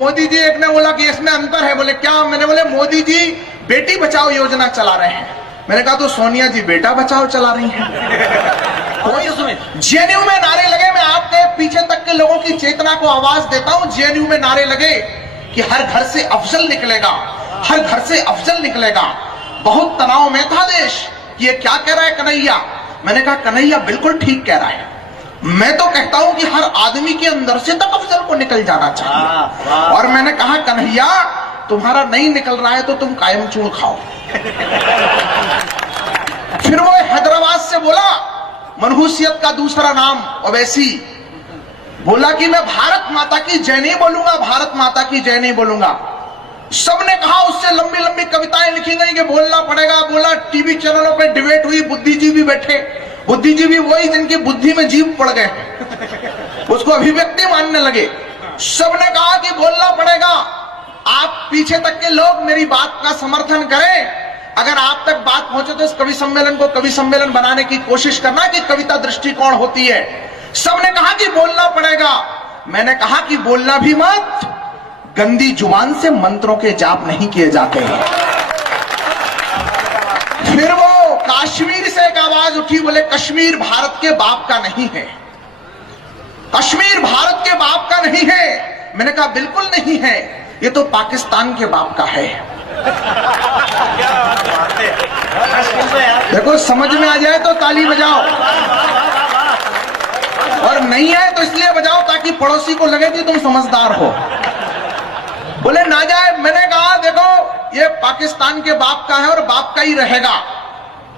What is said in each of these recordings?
मोदी जी एक ने बोला कि इसमें अंतर है। बोले क्या? मैंने बोले मोदी जी बेटी बचाओ योजना चला रहे हैं। मैंने कहा तो सोनिया जी बेटा बचाओ चला रही हैं। जेएनयू में नारे लगे, मैं आपके पीछे तक के लोगों की चेतना को आवाज देता हूं। जेएनयू में नारे लगे कि हर घर से अफजल निकलेगा, हर घर से अफजल निकलेगा। बहुत तनाव में था देश कि ये क्या कह रहा है कन्हैया। मैंने कहा कन्हैया बिल्कुल ठीक कह रहा है। मैं तो कहता हूं कि हर आदमी के अंदर से तक अफजल को निकल जाना चाहिए। और मैंने कहा कन्हैया तुम्हारा नहीं निकल रहा है तो तुम कायम चूड़ खाओ। फिर वो हैदराबाद से बोला, मनहूसियत का दूसरा नाम ओवैसी, बोला कि मैं भारत माता की जय नहीं बोलूंगा, भारत माता की जय नहीं बोलूंगा। सबने कहा, उससे लंबी लंबी कविताएं लिखी गई कि बोलना पड़ेगा। बोला, टीवी चैनलों पे डिबेट हुई, बुद्धिजीवी बैठे, बुद्धिजीवी वही जिनकी बुद्धि में जीव पड़ गए, उसको अभिव्यक्ति मानने लगे। सबने कहा कि बोलना पड़ेगा। आप पीछे तक के लोग मेरी बात का समर्थन करें। अगर आप तक बात पहुंचे तो इस कवि सम्मेलन को कवि सम्मेलन बनाने की कोशिश करना कि कविता दृष्टिकोण होती है। सबने कहा कि बोलना पड़ेगा। मैंने कहा कि बोलना भी मत, गंदी जुबान से मंत्रों के जाप नहीं किए जाते हैं। फिर वो कश्मीर से एक आवाज उठी, बोले कश्मीर भारत के बाप का नहीं है, कश्मीर भारत के बाप का नहीं है। मैंने कहा बिल्कुल नहीं है, ये तो पाकिस्तान के बाप का है। देखो समझ में आ जाए तो ताली बजाओ, और नहीं आए तो इसलिए बजाओ ताकि पड़ोसी को लगे कि तुम समझदार हो। बोले ना जाए। मैंने कहा देखो ये पाकिस्तान के बाप का है और बाप का ही रहेगा।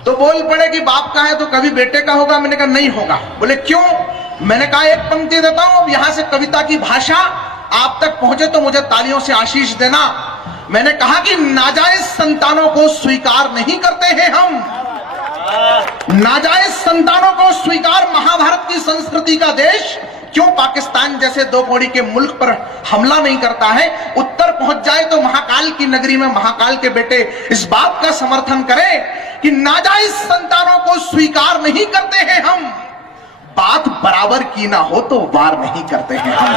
तो बोल पड़े कि बाप का है तो कभी बेटे का होगा। मैंने कहा नहीं होगा। बोले क्यों? मैंने कहा एक पंक्ति देता हूं, अब यहां से कविता की भाषा आप तक पहुंचे तो मुझे तालियों से आशीष देना। मैंने कहा कि नाजायज संतानों को स्वीकार नहीं करते हैं हम, नाजायज संतानों को स्वीकार महाभारत की संस्कृति का देश क्यों पाकिस्तान जैसे दो कौड़ी के मुल्क पर हमला नहीं करता है? उत्तर पहुंच जाए तो महाकाल की नगरी में महाकाल के बेटे इस बात का समर्थन करें कि नाजायज संतानों को स्वीकार नहीं करते हैं हम। बात बराबर की ना हो तो वार नहीं करते हैं हम,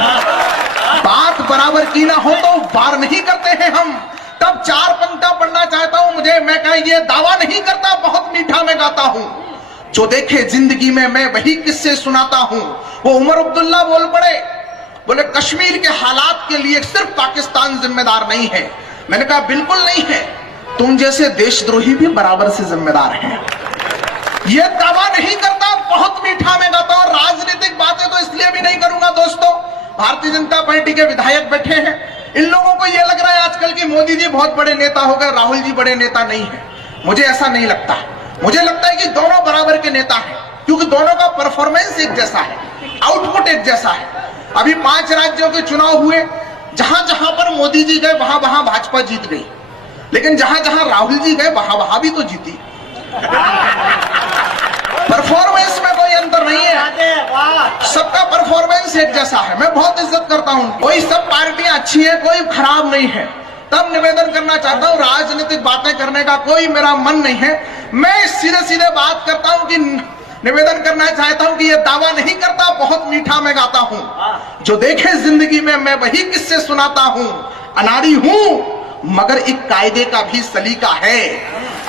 बात बराबर की ना हो तो वार नहीं करते हैं हम। तब चार पंक्तियां पढ़ना चाहता हूं मुझे। मैं कहीं ये दावा नहीं करता, बहुत मीठा मैं गाता हूं। जो देखे जिंदगी में मैं वही किस्से सुनाता हूं। वो उमर अब्दुल्ला बोल पड़े, बोले कश्मीर के हालात के लिए सिर्फ पाकिस्तान जिम्मेदार नहीं है। मैंने कहा बिल्कुल नहीं है, तुम जैसे देशद्रोही भी बराबर से जिम्मेदार हैं। ये दावा नहीं करता, बहुत मीठा में गाता हूं। राजनीतिक बातें तो इसलिए भी नहीं करूंगा दोस्तों, भारतीय जनता पार्टी के विधायक बैठे हैं, इन लोगों को ये लग रहा है आजकल की मोदी जी बहुत बड़े नेता हो गए, राहुल जी बड़े नेता नहीं है। मुझे ऐसा नहीं लगता। मुझे लगता है कि दोनों बराबर के नेता हैं, क्योंकि दोनों का परफॉर्मेंस एक जैसा है, आउटपुट एक जैसा है। अभी 5 राज्यों के चुनाव हुए, जहां जहां पर मोदी जी गए वहां वहां भाजपा जीत गई, लेकिन जहां जहां राहुल जी गए वहां वहां भी तो जीती। परफॉर्मेंस में कोई अंतर नहीं है, सबका परफॉर्मेंस एक जैसा है। मैं बहुत इज्जत करता हूं, कोई सब पार्टियां अच्छी है, कोई खराब नहीं है। तब निवेदन करना चाहता हूं, राजनीतिक बातें करने का कोई मेरा मन नहीं है। मैं सीधे सीधे बात करता हूं कि निवेदन करना चाहता हूं कि ये दावा नहीं करता, बहुत मीठा मैं गाता हूं। जो देखे जिंदगी में मैं वही किस्से सुनाता हूं। अनाड़ी हूं मगर एक कायदे का भी सलीका है।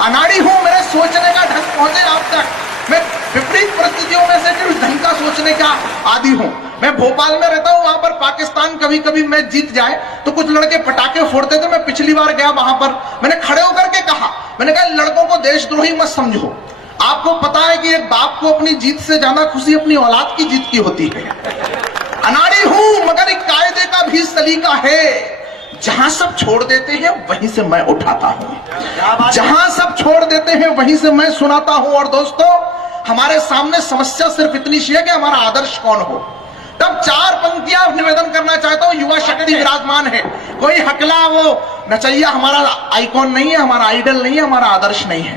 अनाड़ी हूं, मेरे सोचने का ढंग पहुंचे आप तक। मैं विपरीत परिस्थितियों में से फिर ढंग का सोचने का आदी हूं। मैं भोपाल में रहता हूं, वहां पर पाकिस्तान कभी कभी मैच जीत जाए तो कुछ लड़के पटाखे फोड़ते थे। मैं पिछली बार गया वहां पर, मैंने खड़े होकर के कहा, मैंने कहा लड़कों को देशद्रोही मत समझो। आपको पता है कि एक बाप को अपनी जीत से ज्यादा खुशी अपनी औलाद की जीत की होती है। अनाड़ी हूं मगर एक कायदे का भी सलीका है। जहां सब छोड़ देते हैं वहीं से मैं उठाता हूं, जहां सब छोड़ देते हैं वहीं से मैं सुनाता हूं। और दोस्तों हमारे सामने समस्या सिर्फ इतनी सी है कि हमारा आदर्श कौन हो। तब 4 पंक्तियां निवेदन करना चाहता हूं। युवा शक्ति विराजमान है, कोई हकला वो नचैया हमारा आइकॉन नहीं है, हमारा आइडल नहीं है, हमारा आदर्श नहीं है।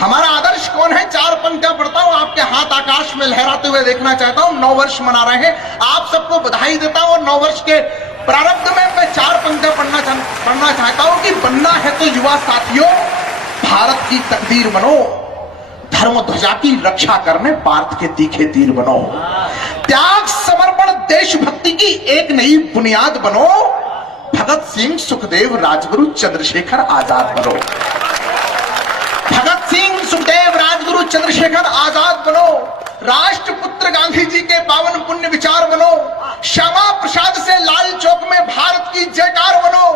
हमारा आदर्श कौन है? 4 पंक्तियां पढ़ता हूं, आपके हाथ आकाश में लहराते हुए देखना चाहता हूं। 9 वर्ष मना रहे हैं, आप सबको बधाई देता हूं। और 9 वर्ष के प्रारंभ में मैं 4 पंक्तियां पढ़ना चाहता हूं कि बनना है तो युवा साथियों भारत की तकदीर बनो, धर्म ध्वजा की रक्षा करने पार्थ के तीखे तीर बनो, त्याग समर्पण देशभक्ति की एक नई बुनियाद बनो, सिंह, सुखदेव, राजगुरु, चंद्रशेखर आजाद बनो। भगत सिंह, सुखदेव, राजगुरु, चंद्रशेखर आजाद बनो। राष्ट्रपुत्र गांधी जी के पावन पुण्य विचार बनो। श्यामा प्रसाद से लाल चौक में भारत की जयकार बनो।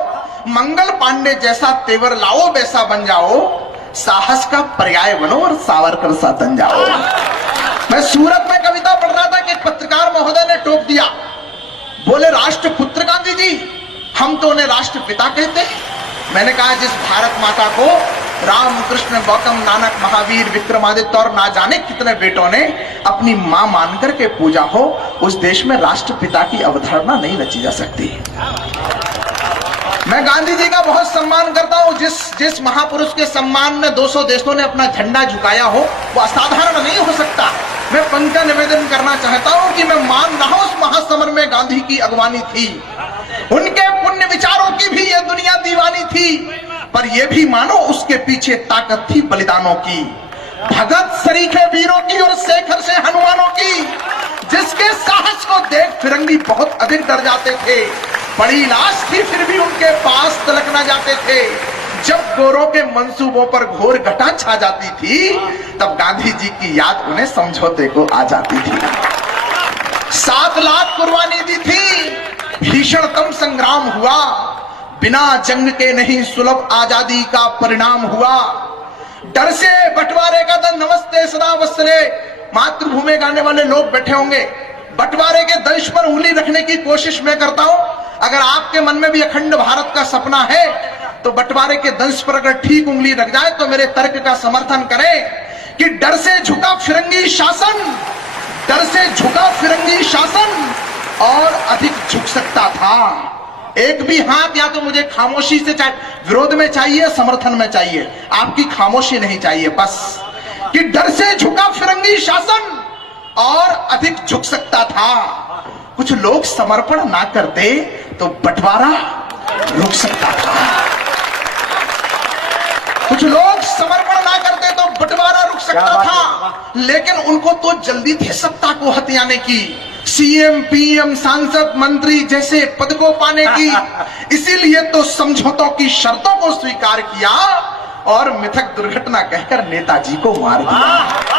मंगल पांडे जैसा तेवर लाओ, वैसा बन जाओ। साहस का पर्याय बनो और सावरकर सा बन जाओ। मैं सूरत में कविता पढ़ रहा था कि एक पत्रकार महोदय ने टोक दिया, बोले राष्ट्रपुत्र गांधी जी, हम तो उन्हें राष्ट्रपिता कहते हैं। मैंने कहा जिस भारत माता को राम, कृष्ण, गौतम, नानक, महावीर, विक्रमादित्य और ना जाने कितने बेटों ने अपनी मां मानकर के पूजा हो, उस देश में राष्ट्रपिता की अवधारणा नहीं रची जा सकती। मैं गांधी जी का बहुत सम्मान करता हूं। जिस महापुरुष के सम्मान में 200 देशों ने अपना झंडा झुकाया हो, वो असाधारण नहीं हो सकता। मैं पंक्ति निवेदन करना चाहता हूं कि मैं मान रहा हूं उस महासमर में गांधी की अगवानी थी, उनके पुण्य विचारों की भी यह दुनिया दीवानी थी, पर यह भी मानो उसके पीछे ताकत थी बलिदानों की, भगत सरीखे वीरों की और शेखर से हनुमानों की, जिसके साहस को देख फिरंगी बहुत अधिक डर जाते थे। बड़ी लाश थी फिर भी उनके पास तलक न जाते थे। जब गोरों के मंसूबों पर घोर घटा छा जाती थी, तब गांधी जी की याद उन्हें समझौते को आ जाती थी। 7 लाख कुर्बानी दी थी, भीषणतम संग्राम हुआ, बिना जंग के नहीं सुलभ आजादी का परिणाम हुआ। डर से बंटवारे का दंश, नमस्ते सदा वत्सले, मातृभूमि गाने वाले लोग बैठे होंगे। बंटवारे के दंश पर उंगली रखने की कोशिश मैं करता हूं। अगर आपके मन में भी अखंड भारत का सपना है, तो बंटवारे के दंश पर अगर ठीक उंगली रख जाए तो मेरे तर्क का समर्थन करें कि डर से झुका फिरंगी शासन, डर से झुका फिरंगी शासन और अधिक झुक सकता था। एक भी हाथ या तो मुझे खामोशी से विरोध में चाहिए, समर्थन में चाहिए, आपकी खामोशी नहीं चाहिए बस। कि डर से झुका फिरंगी शासन और अधिक झुक सकता था। कुछ लोग समर्पण ना करते तो बंटवारा रुक सकता था। कुछ लोग समर्पण ना करते तो बंटवारा रुक सकता था, लेकिन उनको तो जल्दी थी सत्ता को हथियाने की, सीएम, पीएम, सांसद, मंत्री जैसे पद को पाने की। इसीलिए तो समझौतों की शर्तों को स्वीकार किया और मिथक दुर्घटना कहकर नेताजी को मार दिया।